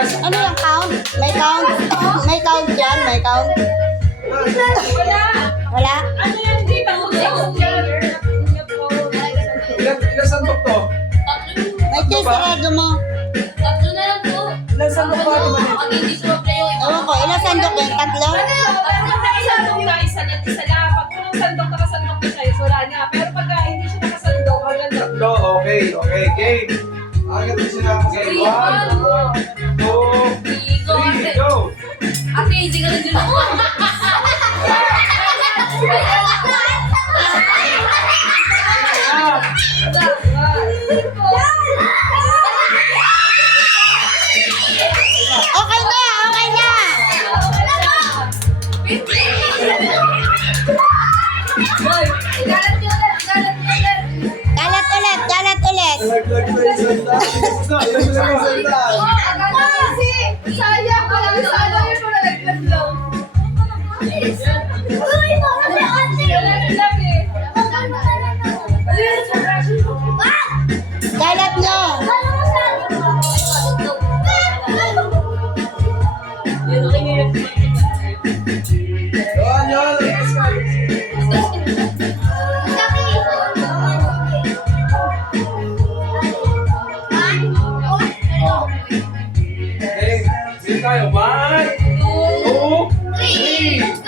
Yes. Ano yung count? May count? May count yan? May count? Wala? Ano yan dito? Ilan sandok to? May case, sarado mo. Tatlo na lang po. Ilan sandok pa? Pag hindi sumabla yung iba. Ewan ko, ilang sandok yun? Tatlo? Tatlo na isandok na isa niya. Isa na. Pag unang sandok, nakasandok na siya. Wala niya. Pero pagka hindi siya nakasandok, hanggang Tatlo, okay, game. Agad na sila ako sa 1, 2, 3, go! Ate, hindi ka na dun ako. Okay na! Okay na! Boy, igalat niyo ulit. Igalat niyo ulit. Kalat ulit! Kalat ulit! Laglag na yung sandal. Laglag na yung sandal. Sayang, wala na sayang yun, wala naglag lang. Kalat nyo! Yan. Okay, sige tayo. 1, 2, 3.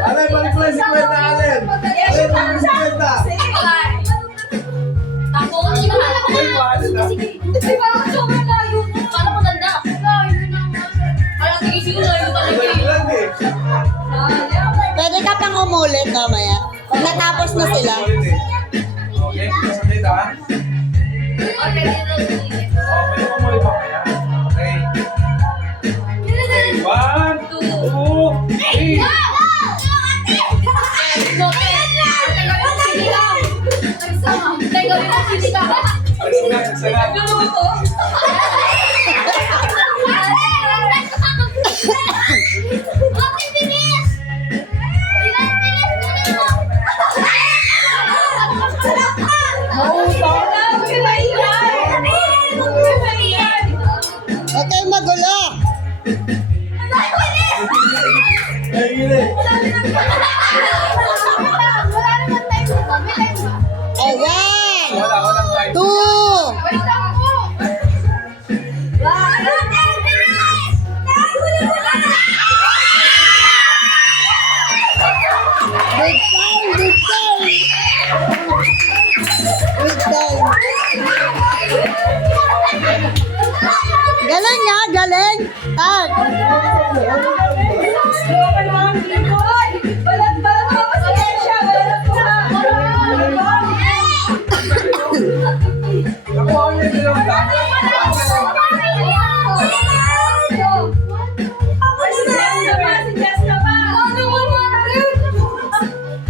Alay, balik mo lang si Kwenta, Allen. Allen, balik mo si Kwenta. Ay, Allen na. Laglag eh. Pwede ka pang umulit mamaya. Pag natapos na sila. Okay, masakit ha? Okay, pwede mo muli pa kaya? Okay. Okay, 1, 2, 3. Sagsagan. Huwag kayong magulo. Ay, gini. Ayan! Walang time. 2! Good time! Good time! Good time! Galing nga! Galing! Tag! Nakuha niyo yung dalawang dami.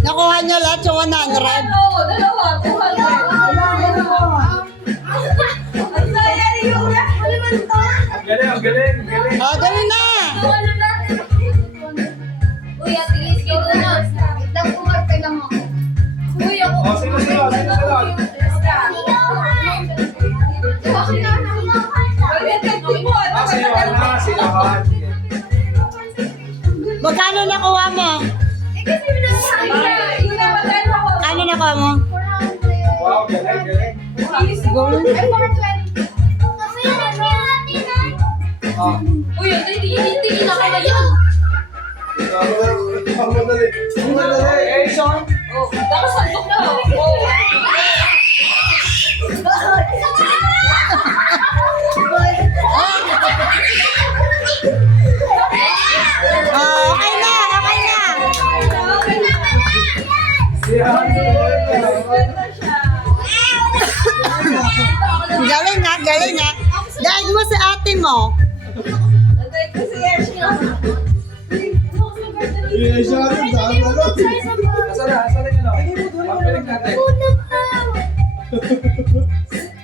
Nakuha niyo lahat sa 100. Ang galing, ang galing, ang galing. O, galing na! O, sino? Sino? Magkano nakuha mo? Ano nakuha mo? Wow, galing, galing. Uy, hindi na kaya yan. Ang madali. Ang madali. Eh, Sean. Nakasandok na. Okay na! Okay na! Galing nga! Galing nga! Daig mo sa ate mo! Kasi Ayun siya rin, saan na lang. Asa na yung ano? Papilig natin.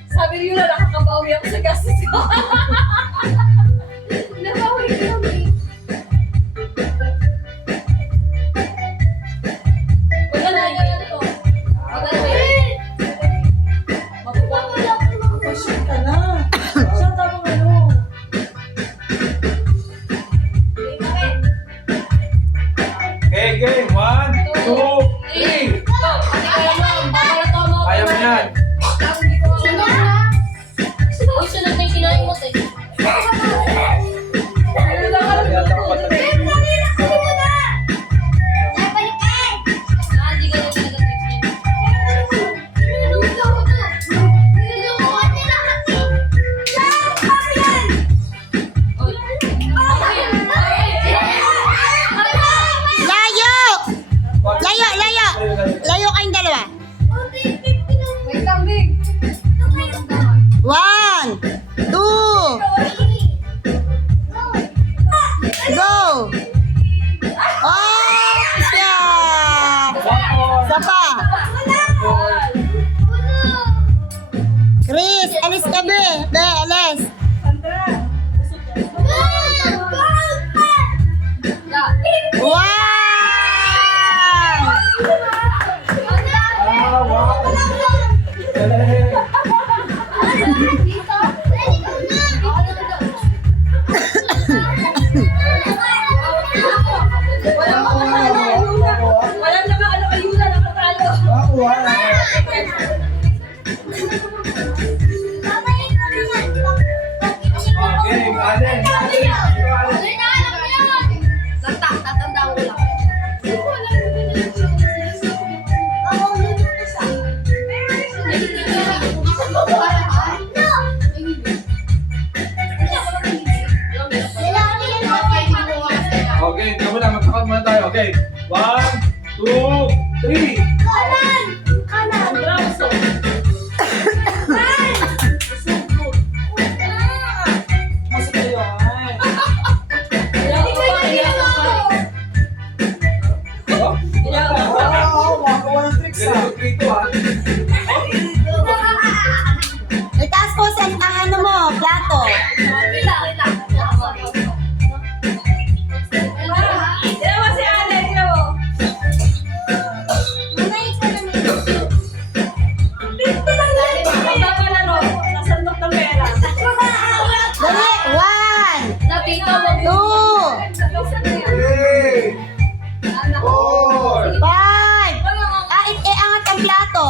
Sabi niyo na nakakabawi ako sa gastos ko. Nabawi ko naman. Maganda yan ito. Maganda yan. Shit ka na. Siya tamang ano. Okay, game. 1, 2, 3. Kaya mo yan. Layo! Layo, layo! Layo kayong dalawa. Wait lang, Big. 1, 2, go! Oh, siya! Isa pa. Chris, alis ka be. Be, alis. Wow! Ah, wow. Walang ayuda, nakatalo. Ako, Okay, Allen. Tatandaan ko lang. Okay, ikaw muna. Magkakot muna tayo. Okay. 1, 2, 3. Braso. Masok kayo. Ay. Oh, Oo, makakuha ng tricks very ah. good dito, ah. Itaas po sa ano mo, plato. Dalawa si Allen, dito mo. Dapat ano, sasandok ng pera. Dali, 1, Napito mo. 2, 3, 4. 5. Ah, angat ang plato.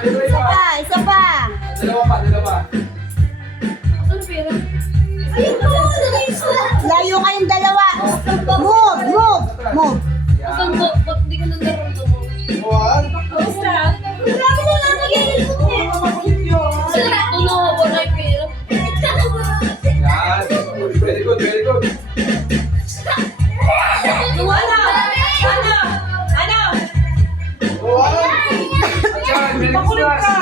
Isa pa, isa pa. Dalawa pa, dalawa. Layo kayong dalawa. Move, move, move. Yan. Hindi ko nagkaroon. One. Basta. Yan. Very good, very good. One. Yan, very Makulit good. ka.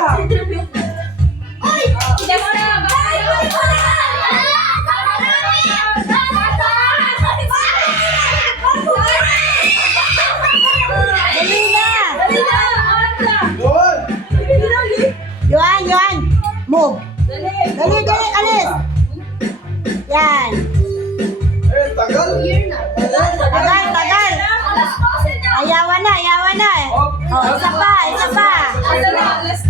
Dali na. Yun. Yuan. Move. Dali, alis. Yan. Eh, tagal. Tagal. Ayawan na. Oh, isa pa. Last